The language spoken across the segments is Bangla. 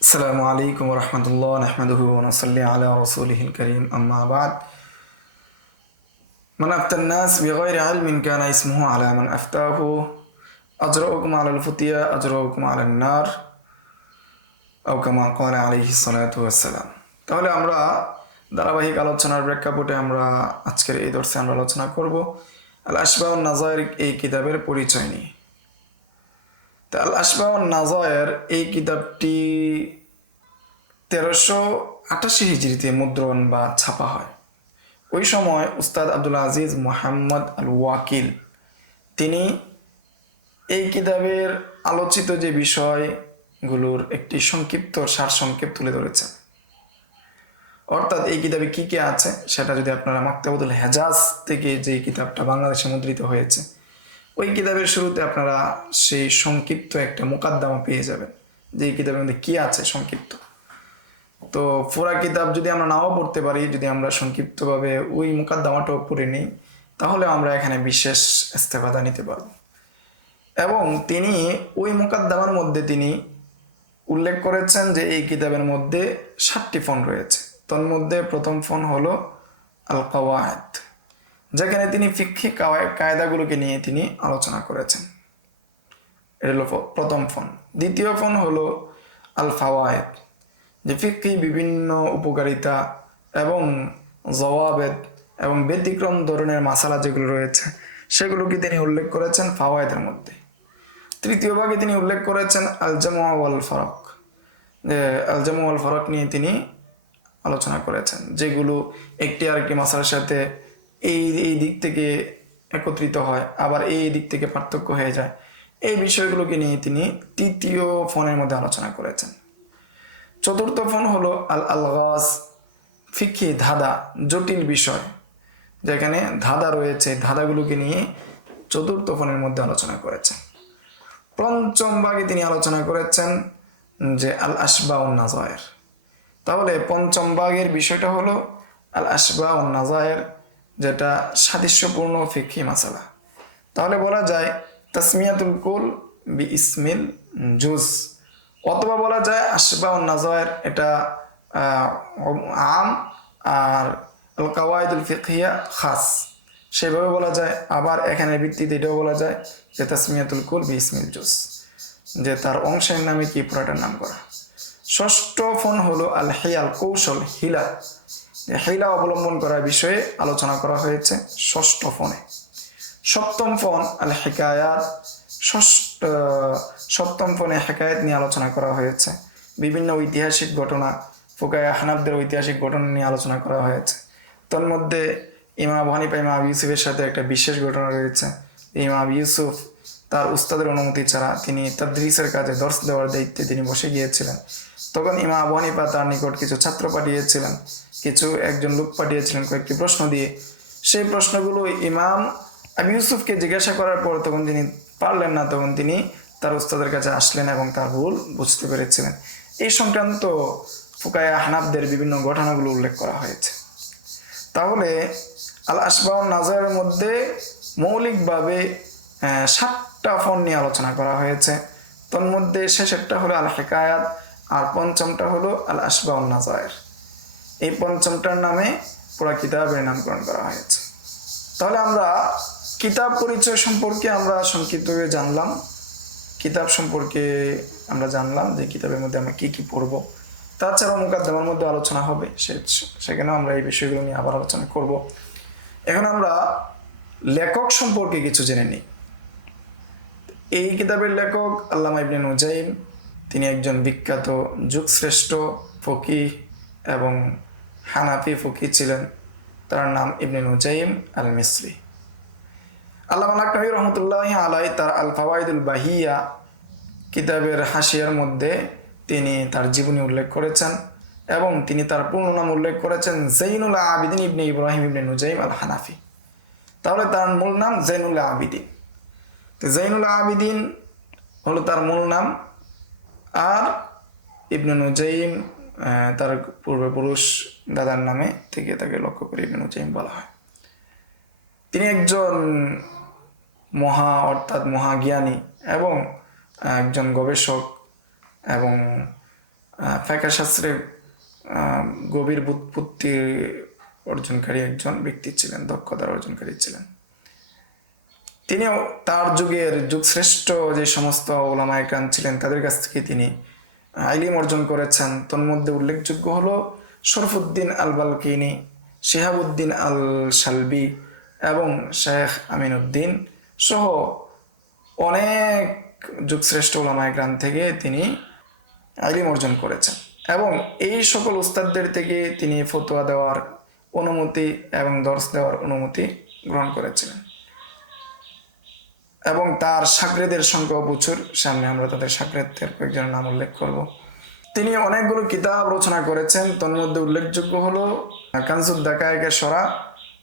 السلام عليكم ورحمة الله نحمده ونصلي على رسوله الكريم أما بعد من أفتى الناس بغير علم كان اسمه على من أفتاه أجرؤكم على الفتيا أجرؤكم على النار أو كما قال عليه الصلاة والسلام তাহলে আমরা ধারাবাহিক আলোচনার প্রেক্ষাপটে আমরা আজকের এই দর্শে আমরা আলোচনা করব আল আশবাহ ওয়ান নাযায়ের এই কিতাবের পরিচয় নিয়ে। তো আল আশবাহ ওয়ান নাযায়ের এই কিতাবটি 1388 হিজরিতে মুদ্রণ বা ছাপা হয়। ওই সময় উস্তাদ আব্দুল আজিজ মোহাম্মদ আল ওয়াকিল তিনি এই কিতাবের আলোচিত যে বিষয়গুলোর একটি সংক্ষিপ্ত সারসংক্ষেপ তুলে ধরেছেন। অর্থাৎ এই কিতাবে কি কি আছে সেটা যদি আপনারা মাকতাবুল হেজাজ থেকে যে কিতাবটা বাংলাদেশে মুদ্রিত হয়েছে ওই কিতাবের শুরুতে আপনারা সেই সংক্ষিপ্ত একটা মুকাদ্দমা পেয়ে যাবেন যে এই কিতাবের মধ্যে কি আছে সংক্ষিপ্ত। তো পুরা কিতাব যদি আমরা নাও পড়তে পারি, যদি আমরা সংক্ষিপ্তভাবে ওই মুকাদ্দমাটাও পড়ে নিই তাহলে আমরা এখানে বিশেষ ইস্তেফাদা নিতে পারব। এবং তিনি ওই মুকাদ্দমার মধ্যে তিনি উল্লেখ করেছেন যে এই কিতাবের মধ্যে 7টি ফন রয়েছে। তন্মধ্যে প্রথম ফন হলো আল কাওয়ায়েদ, যেখানে তিনি ফিকহি কায়দাগুলোকে নিয়ে তিনি আলোচনা করেছেন। এটা হলো প্রথম ফন। দ্বিতীয় ফন হলো আল ফাওয়ায়েদ, যে ফিকহি বিভিন্ন উপকারিতা এবং জওয়াবেদ এবং ব্যতিক্রম ধরনের মাসালা যেগুলো রয়েছে সেগুলোকে তিনি উল্লেখ করেছেন ফাওয়ায়েদের মধ্যে। তৃতীয় ভাগে তিনি উল্লেখ করেছেন আল জামু ওয়াল ফারাক, যে আল জামু ওয়াল ফারাক নিয়ে তিনি আলোচনা করেছেন, যেগুলো একটি আরেকটি মাসালার সাথে এই দিক থেকে একত্রিত হয় আবার এই দিক থেকে পার্থক্য হয়ে যায়। এই বিষয়গুলোকে নিয়ে তিনি তৃতীয় ফোনের মধ্যে আলোচনা করেছেন। চতুর্থ ফোন হলো আল আলগাজ, ফিকহি ধাঁধা, জটিল বিষয় যেখানে ধাঁধা রয়েছে, ধাঁধাগুলোকে নিয়ে চতুর্থ ফোনের মধ্যে আলোচনা করেছেন। পঞ্চম ভাগে তিনি আলোচনা করেছেন যে আল আশবাহ ওয়ান নাযায়ের। তাহলে পঞ্চম ভাগের বিষয়টা হলো আল আশবাহ ওয়ান নাযায়ের, যেটা সাদৃশ্যপূর্ণ ফিকহি মাসালা। তাহলে বলা যায় তাসমিয়াতুল কুল বি ইসমিল জুজ, অথবা বলা যায় আশবাহ ওয়ান নাযায়ের এটা আম আর আল কাওয়ায়েদুল ফিকহিয়া খাস, সেভাবে বলা যায়। আবার এখানে ভিত্তিতে এটাও বলা যায় যে তাসমিয়াতুল কুল বি ইসমিল জুজ, যে তার অংশের নামে কি পুরাটার নাম করা। ষষ্ঠ ফোন হলো আল হিয়াল, কৌশল, হিলা, হিলা অবলম্বন করার বিষয়ে আলোচনা করা হয়েছে ষষ্ঠ ফোনে। সপ্তম ফোন আল হিকায়াত, সপ্তম ফোনে হেকায়াত নিয়ে আলোচনা করা হয়েছে। বিভিন্ন ঐতিহাসিক ঘটনা, ফুকায়া হানাফদের ঐতিহাসিক ঘটনা নিয়ে আলোচনা করা হয়েছে। তন্মধ্যে ইমাম আবু হানিফা ইমাম আবু ইউসুফের সাথে একটা বিশেষ ঘটনা রয়েছে। ইমাম আবু ইউসুফ তার উস্তাদের অনুমতি ছাড়া তিনি তাদরিসের কাজে দর্শ দেওয়ার দায়িত্বে তিনি বসে গিয়েছিলেন। তখন ইমাম আবু হানিফা তার নিকট কিছু ছাত্র পাঠিয়েছিলেন, একজন লোক পাঠিয়েছিলেন কয়েকটি প্রশ্ন দিয়ে। সেই প্রশ্নগুলো ইমাম আবু ইউসুফকে জিজ্ঞাসা করার পর তখন তিনি পারলেন না, তখন তিনি তার উস্তাদের কাছে আসলেন এবং তার ভুল বুঝতে পেরেছিলেন। এই সংক্রান্ত ফুকায়া হানাফদের বিভিন্ন ঘটনাগুলো উল্লেখ করা হয়েছে। তাহলে আল আশবাহ ওয়ান নাযায়ের মধ্যে মৌলিকভাবে 7টা ফন নিয়ে আলোচনা করা হয়েছে। তন্মধ্যে শেষেরটা হলো আল হিকায়াত আর পঞ্চমটা হলো আল আশবাহ ওয়ান নাযায়ের। এই পঞ্চমটার নামে পুরা কিতাবের নামকরণ করা হয়েছে। তাহলে আমরা কিতাব পরিচয় সম্পর্কে আমরা সংক্ষিপ্তভাবে জানলাম, কিতাব সম্পর্কে আমরা জানলাম যে কিতাবের মধ্যে আমরা কি কি পড়ব। তাছাড়াও মুকাদ্দমার মধ্যে আলোচনা হবে, সেখানেও আমরা এই বিষয়গুলো নিয়ে আবার আলোচনা করব। এখন আমরা লেখক সম্পর্কে কিছু জেনে নিই। এই কিতাবের লেখক আল্লামা ইবনে নুজাইম, তিনি একজন বিখ্যাত যুগশ্রেষ্ঠ ফকিহ এবং হানাফি ফকিহ ছিলেন। তার নাম ইবনে নুজাইম আল মিসরি। আল্লামা নাকভী রহমতুল্লাহি আলাইহি তার আল ফাওয়াইদুল বাহিয়া কিতাবের হাসিয়ার মধ্যে তিনি তার জীবনী উল্লেখ করেছেন এবং তিনি তার পূর্ণ নাম উল্লেখ করেছেন জৈনুল আবিদিন ইবনে ইব্রাহিম ইবনে নুজাইম আল হানাফি। তাহলে তার মূল নাম জৈনুল আবিদিন। তো জৈনুল আবিদিন হলো তার মূল নাম, আর ইবনে নুজাইম তার পূর্বপুরুষ দাদার নামে থেকে তাকে লক্ষ্য করে ইবনে নুজাইম বলা হয়। তিনি একজন মহাজ্ঞানী এবং একজন গবেষক এবং ফিকহ শাস্ত্রে গভীর বুৎপত্তি অর্জনকারী একজন ব্যক্তি ছিলেন, দক্ষতার অর্জনকারী ছিলেন। তিনিও তার যুগশ্রেষ্ঠ যে সমস্ত উলামায়ে কেরাম ছিলেন তাদের কাছ থেকে তিনি ইলম অর্জন করেছেন। তন্মধ্যে উল্লেখযোগ্য হলো শরফুদ্দিন আল বালকিনি, শিহাবুদ্দিন আল শালবি এবং শেখ আমিনউদ্দিন সহ অনেক যুগশ্রেষ্ঠ উলামায়ে কেরাম থেকে তিনি ইলম অর্জন করেছেন এবং এই সকল উস্তাদদের থেকে তিনি ফতোয়া দেওয়ার অনুমতি এবং দর্স দেওয়ার অনুমতি গ্রহণ করেছিলেন এবং তার শাগরেদের সংখ্যাও প্রচুর। সামনে আমরা তাদের শাগরেদদের কয়েকজনের নাম উল্লেখ করব। তিনি অনেকগুলো কিতাব রচনা করেছেন। তন্মধ্যে উল্লেখযোগ্য হলো কানজুদ দাকায়েকের সরা,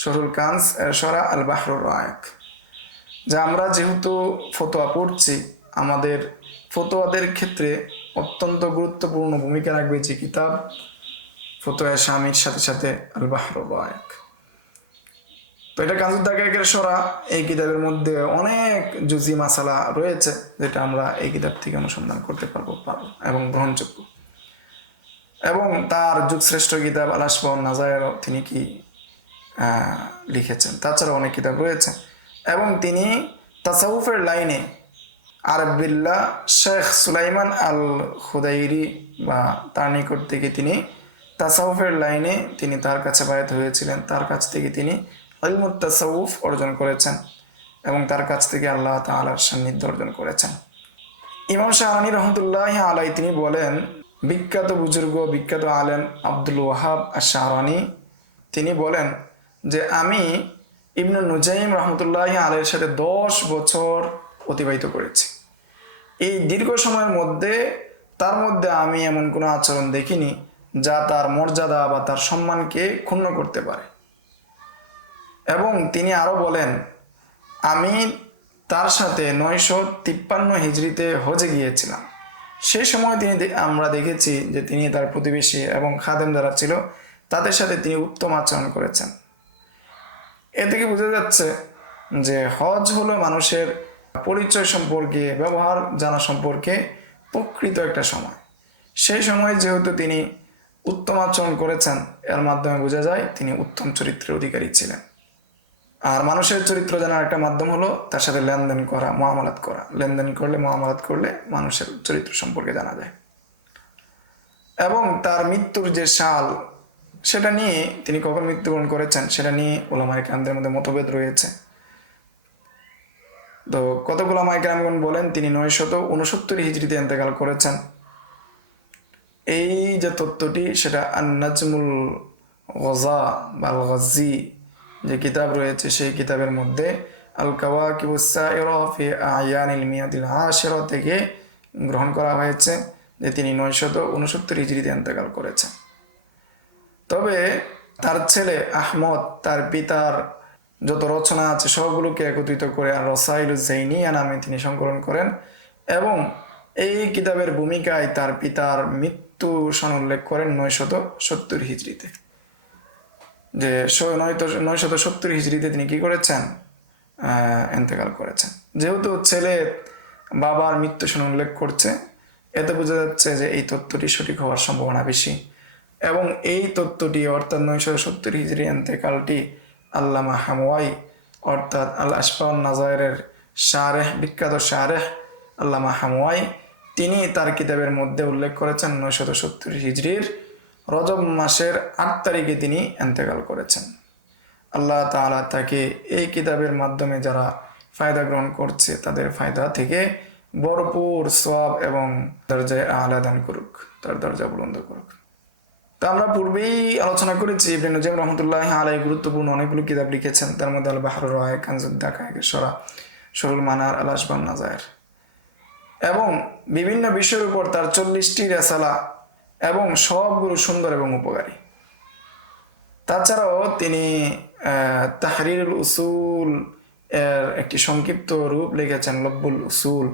শরহুল কানজ এর সরা, আল বাহরুর রায়েক। যা আমরা যেহেতু ফতোয়া পড়ছি, আমাদের ফতোয়াদের ক্ষেত্রে অত্যন্ত গুরুত্বপূর্ণ ভূমিকা রাখবে যে কিতাব ফতোয়া শামির সাথে সাথে আল বাহরুর রায়েক। তো এটা কানজুদ দাকায়েকের সরা, এই কিতাবের মধ্যে অনেক জুজি মাসালা রয়েছে যেটা আমরা এই কিতাব থেকে অনুসন্ধান করতে পারবো এবং গ্রহণযোগ্য। এবং তার যুগশ্রেষ্ঠ কিতাব আল আসবাউন নাজায়ের তিনি কি লিখেছেন। তাছাড়া অনেক কিতাব রয়েছে এবং তিনি তাসাউফের লাইনে আরবিল্লাহ শেখ সুলাইমান আল খুদাইরি বা তার নিকট থেকে তিনি তাসাউফের লাইনে তিনি তার কাছে বায়াত হয়েছিলেন। তার কাছ থেকে তিনি ইলমুত তাসাউফ অর্জন করেছেন এবং তার কাছ থেকে আল্লাহ তাআলার সান্নিধ্য অর্জন করেছেন। ইমাম শাহরানী রহমতুল্লাহ আলাই তিনি বলেন, বিখ্যাত বুজুর্গ, বিখ্যাত আলেম আব্দুল ওয়াহাব আশ-শাহরানী তিনি বলেন যে আমি ইবনে নুজাইম রহমতুল্লাহ আলাইহির সাথে 10 বছর অতিবাহিত করেছি। এই দীর্ঘ সময়ের মধ্যে তার মধ্যে আমি এমন কোনো আচরণ দেখিনি যা তার মর্যাদা বা তার সম্মানকে ক্ষুণ্ণ করতে পারে। এবং তিনি আরও বলেন, আমি তার সাথে 953 হিজরিতে হজে গিয়েছিলাম। সেই সময় আমরা দেখেছি যে তিনি তার প্রতিবেশী এবং খাদেম যারা ছিল তাদের সাথে তিনি উত্তম আচরণ করেছেন। এ থেকে বোঝা যাচ্ছে যে হজ হলো মানুষের পরিচয় সম্পর্কে, ব্যবহার জানা সম্পর্কে প্রকৃত একটা সময়। সেই সময় যেহেতু তিনি উত্তম আচরণ করেছেন, এর মাধ্যমে বোঝা যায় তিনি উত্তম চরিত্রের অধিকারী ছিলেন। আর মানুষের চরিত্র জানার একটা মাধ্যম হলো তার সাথে লেনদেন করা, মুআমালাত করা। লেনদেন করলে, মুআমালাত করলে মানুষের চরিত্র সম্পর্কে জানা যায়। এবং তার মৃত্যুর যে সাল, সেটা নিয়ে তিনি কখন মৃত্যুবরণ করেছেন সেটা নিয়ে উলামায়ে কেরামদের মধ্যে মতভেদ রয়েছে। তো কতগুলো উলামায়ে কেরামগণ বলেন তিনি 969 হিজরিতে ইন্তেকাল করেছেন। এই যে তথ্যটি সেটা আন-নাজমুল গজা বা আল গাজি যে কিতাব রয়েছে সেই কিতাবের মধ্যে আল কাওয়াকিবুস সাইরা ফি আয়ানিল মিয়াদিল আশিরা থেকে গ্রহণ করা হয়েছে যে তিনি 969 হিজরিতে ইন্তেকাল করেছেন। তবে তার ছেলে আহমদ তার পিতার যত রচনা আছে সবগুলোকে একত্রিত করে আর রসাইলুজ জাইনিয়া নামে তিনি সংকলন করেন এবং এই কিতাবের ভূমিকায় তার পিতার মৃত্যু সন উল্লেখ করেন 970 হিজরিতে। যে 970 হিজরিতে তিনি কি করেছেন, ইন্তেকাল করেছেন। যেহেতু ছেলে বাবার মৃত্যু সন উল্লেখ করছে, এতে বোঝা যাচ্ছে যে এই তথ্যটি সঠিক হওয়ার সম্ভাবনা বেশি। এবং এই তথ্যটি অর্থাৎ 970 হিজরি ইন্তেকালটি আল্লামা হামওয়াই অর্থাৎ আল আসবাউন নাজায়েরের শারেহ, বিখ্যাত শারেহ আল্লামা হামওয়াই তিনি তার কিতাবের মধ্যে উল্লেখ করেছেন 970 হিজরির রজব মাসের 8 তারিখে তিনি ইন্তেকাল করেছেন। আল্লাহ তাআলা তাকে এই কিতাবের মাধ্যমে যারা ফায়দা গ্রহণ করছে তাদের ফায়দা থেকে ভরপুর সওয়াব এবং দরজায় আলা দান করুক, তার দরজা বুলন্দ করুক। তো আমরা পূর্বেই আলোচনা করেছি ইবনে নুজাইম রহমতুল্লাহ আলাইহি গুরুত্বপূর্ণ অনেকগুলো কিতাব লিখেছেন। তার মধ্যে আল বাহরুর রায়েক, কানজুদ দাকায়েকের সরা, শরহুল মানার, আল আসবাউন নাজায়ের এবং বিভিন্ন বিষয়ের উপর তার 40টি রেসালা এবং সবগুলো সুন্দর এবং উপকারী। তাছাড়াও তিনি তাহরিরুল উসুল এর একটি সংক্ষিপ্ত রূপ লিখেছেন, লব্বুল উসুল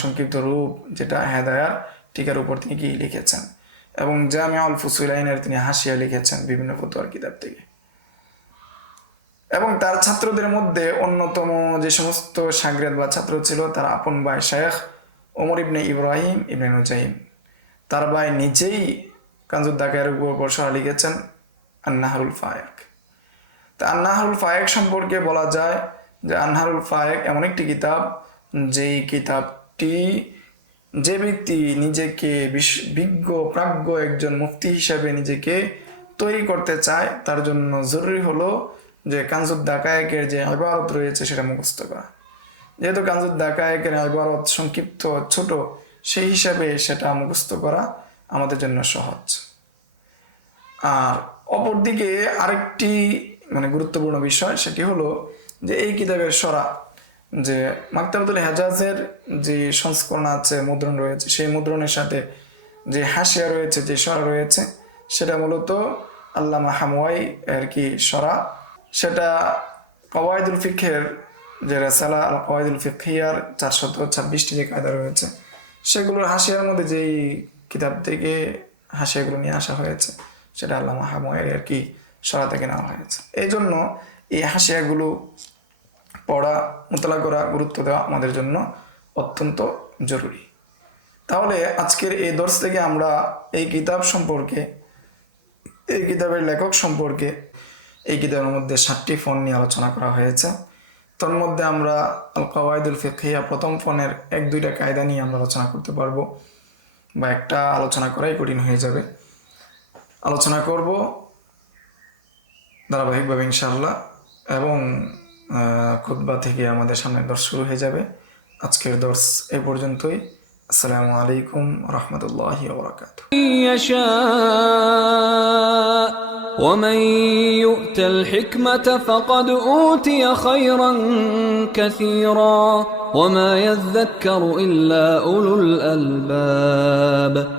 সংক্ষিপ্ত রূপ, যেটা হেদায়ার টিকার উপর তিনি কি লিখেছেন। এবং জামিউল ফুসুলাইনের তিনি হাসিয়া লিখেছেন বিভিন্ন ফতোয়ার কিতাব থেকে। এবং তার ছাত্রদের মধ্যে অন্যতম যে সমস্ত শাগরেদ বা ছাত্র ছিল তার আপন ভাই শেখ ওমর ইবনে ইব্রাহিম ইবনে নুজাইম। তার ভাই নিজেই কানজুদ দাকায়ের উপর সরা লিখেছেন আন-নাহরুল ফায়েক। তা আন-নাহরুল ফায়েক সম্পর্কে বলা যায় যে আন-নাহরুল ফায়েক এমন একটি কিতাব, যেই কিতাবটি যে ব্যক্তি নিজেকে বিজ্ঞ প্রাজ্ঞ একজন মুফতি হিসাবে নিজেকে তৈরি করতে চায় তার জন্য জরুরি হলো যে কানজুদ দাকায়েকের যে ইবারত রয়েছে সেটা মুখস্থ করা। যেহেতু কানজুদ দাকায়েকের ইবারত সংক্ষিপ্ত ছোট, সেই হিসাবে সেটা মুখস্থ করা আমাদের জন্য সহজ। আর অপরদিকে আরেকটি গুরুত্বপূর্ণ বিষয়, সেটি হলো যে এই কিতাবের সরা, যে মাকতাবাতুল হেজাজের যে সংস্করণ আছে, মুদ্রণ রয়েছে, সেই মুদ্রণের সাথে যে হাসিয়া রয়েছে, যে সরা রয়েছে, সেটা মূলত আল্লামা হামওয়াই এর কি সরা। সেটা কওয়াইদুল ফিকহের যে রেসালা আল কওয়াইদুল ফিকহিয়ার 426টি যে কায়দা রয়েছে, সেগুলোর হাসিয়ার মধ্যে যেই কিতাব থেকে হাসিয়াগুলো নিয়ে আসা হয়েছে, সেটা আল্লামা হামওয়াই আর কি সরা থেকে নেওয়া হয়েছে। এই জন্য এই হাসিয়াগুলো পড়া, মোতালা করা, গুরুত্ব দেওয়া আমাদের জন্য অত্যন্ত জরুরি। তাহলে আজকের এই দর্স থেকে আমরা এই কিতাব সম্পর্কে, এই কিতাবের লেখক সম্পর্কে, এই কিতাবের মধ্যে 7টি ফন নিয়ে আলোচনা করা হয়েছে। তার মধ্যে আমরা আল কওয়াইদুল ফিকহিয়া প্রথম ফনের 1-2টা কায়দা নিয়ে আমরা আলোচনা করতে পারবো, বা একটা আলোচনা করাই কঠিন হয়ে যাবে। আলোচনা করব ধারাবাহিকভাবে ইনশাআল্লাহ, এবং খুতবা থেকে আমাদের সামনে দর্স শুরু হয়ে যাবে। আজকের দর্স এই পর্যন্তই। আসসালামু আলাইকুম রহমতুল্লাহি ওয়া বারাকাতুহু। ومن يؤت الحكمة فقد أوتي خيرا كثيرا وما يذكر إلا أولو الألباب.